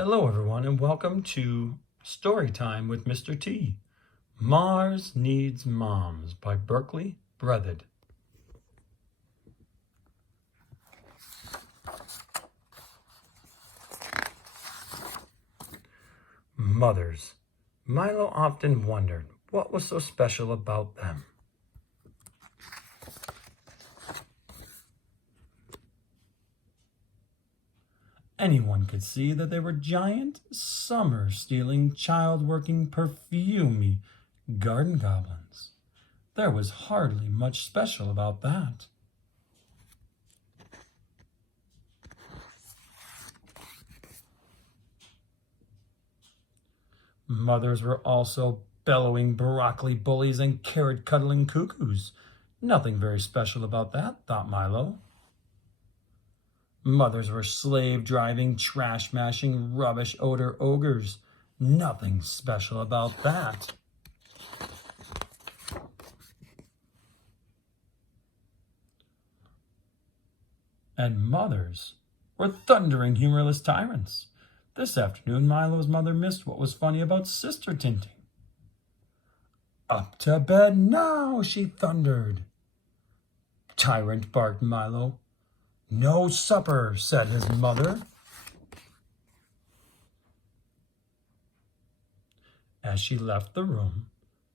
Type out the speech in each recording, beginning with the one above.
Hello, everyone, and welcome to Story Time with Mr. T. Mars Needs Moms by Berkeley Breathed. Mothers. Milo often wondered what was so special about them. Anyone could see that they were giant, summer-stealing, child-working, perfumey garden goblins. There was hardly much special about that. Mothers were also bellowing broccoli bullies and carrot-cuddling cuckoos. Nothing very special about that, thought Milo. Mothers were slave-driving, trash-mashing, rubbish-odor ogres. Nothing special about that. And mothers were thundering, humorless tyrants. This afternoon, Milo's mother missed what was funny about sister tinting. "Up to bed now," she thundered. "Tyrant," barked Milo. "No supper," said his mother. As she left the room,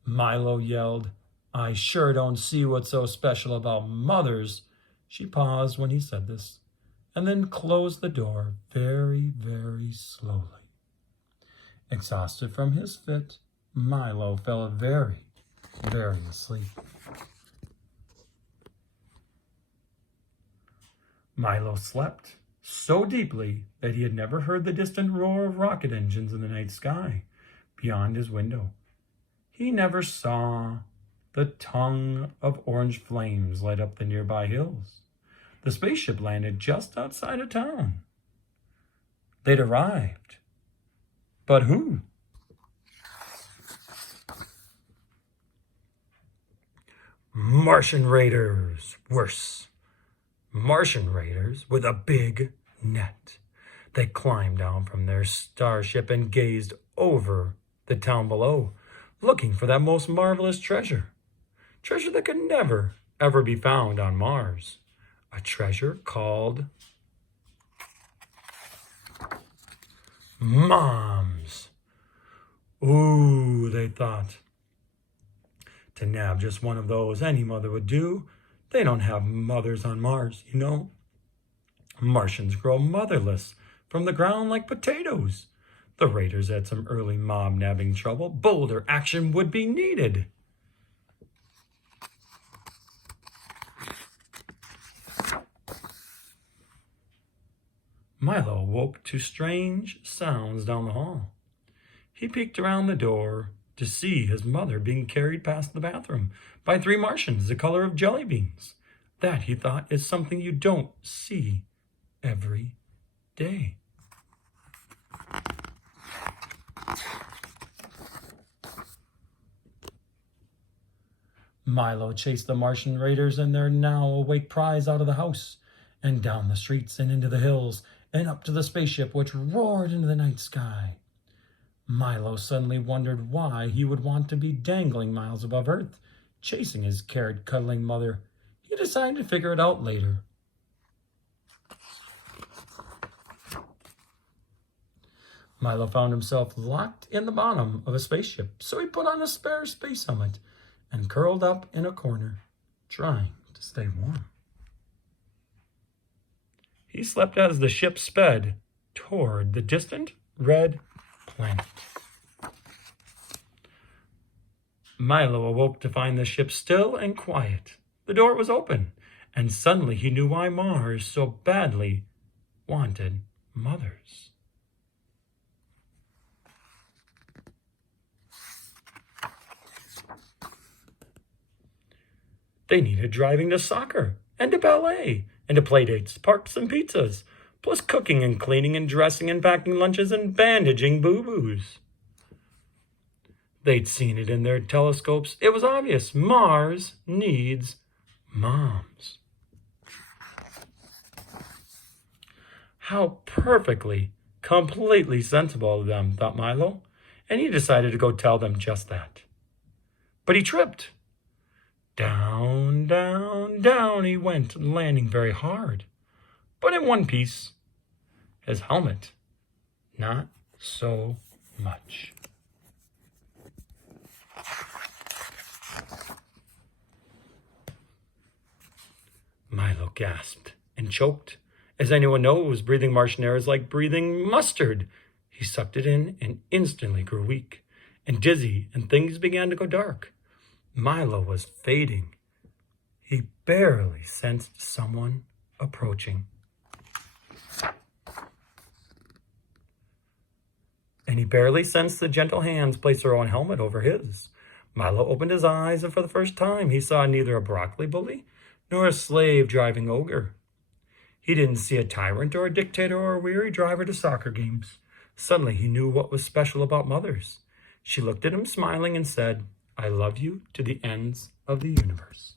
Milo yelled, "I sure don't see what's so special about mothers." She paused when he said this, and then closed the door very, very slowly. Exhausted from his fit, Milo fell very, very asleep. Milo slept so deeply that he had never heard the distant roar of rocket engines in the night sky beyond his window. He never saw the tongue of orange flames light up the nearby hills. The spaceship landed just outside of town. They'd arrived. But who? Martian raiders. Worse. Martian raiders with a big net. They climbed down from their starship and gazed over the town below, looking for that most marvelous treasure. Treasure that could never, ever be found on Mars. A treasure called moms. Ooh, they thought. To nab just one of those, any mother would do. They don't have mothers on Mars, you know. Martians grow motherless from the ground like potatoes. The raiders had some early mom nabbing trouble. Bolder action would be needed. Milo awoke to strange sounds down the hall. He peeked around the door to see his mother being carried past the bathroom by 3 Martians the color of jelly beans. That, he thought, is something you don't see every day. Milo chased the Martian raiders and their now awake prize out of the house, and down the streets and into the hills, and up to the spaceship which roared into the night sky. Milo suddenly wondered why he would want to be dangling miles above Earth, chasing his carrot-cuddling mother. He decided to figure it out later. Milo found himself locked in the bottom of a spaceship, so he put on a spare space helmet and curled up in a corner, trying to stay warm. He slept as the ship sped toward the distant red planet. Milo awoke to find the ship still and quiet. The door was open, and suddenly he knew why Mars so badly wanted mothers. They needed driving to soccer and to ballet and to playdates, parks, and pizzas, plus cooking and cleaning and dressing and packing lunches and bandaging boo-boos. They'd seen it in their telescopes. It was obvious. Mars needs moms. How perfectly Completely sensible of them, thought Milo, and he decided to go tell them just that. But he tripped. Down, down, down he went, landing very hard. But in one piece, his helmet, not so much. Milo gasped and choked. As anyone knows, breathing Martian air is like breathing mustard. He sucked it in and instantly grew weak and dizzy, and things began to go dark. Milo was fading. He barely sensed someone approaching. And he barely sensed the gentle hands place their own helmet over his. Milo opened his eyes, and for the first time he saw neither a broccoli bully nor a slave-driving ogre. He didn't see a tyrant or a dictator or a weary driver to soccer games. Suddenly he knew what was special about mothers. She looked at him smiling and said, "I love you to the ends of the universe."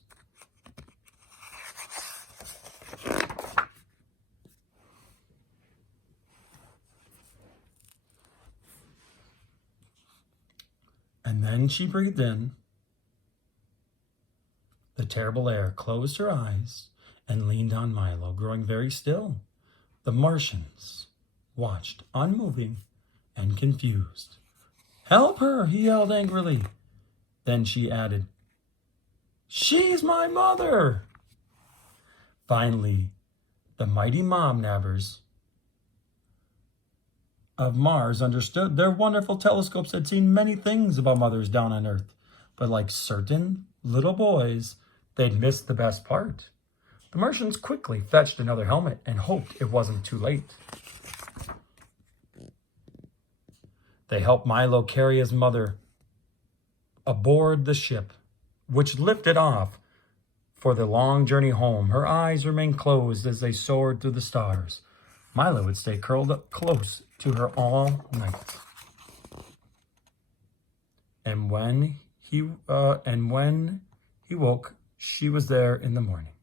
And then she breathed in the terrible air, closed her eyes, and leaned on Milo, growing very still. The Martians watched, unmoving and confused. "Help her!" he yelled angrily. Then she added, "She's my mother!" Finally, the mighty mom nabbers of Mars understood. Their wonderful telescopes had seen many things about mothers down on Earth, but like certain little boys, they'd missed the best part. The Martians quickly fetched another helmet and hoped it wasn't too late. They helped Milo carry his mother aboard the ship, which lifted off for the long journey home. Her eyes remained closed as they soared through the stars. Milo would stay curled up close to her all night. And when he woke, she was there in the morning.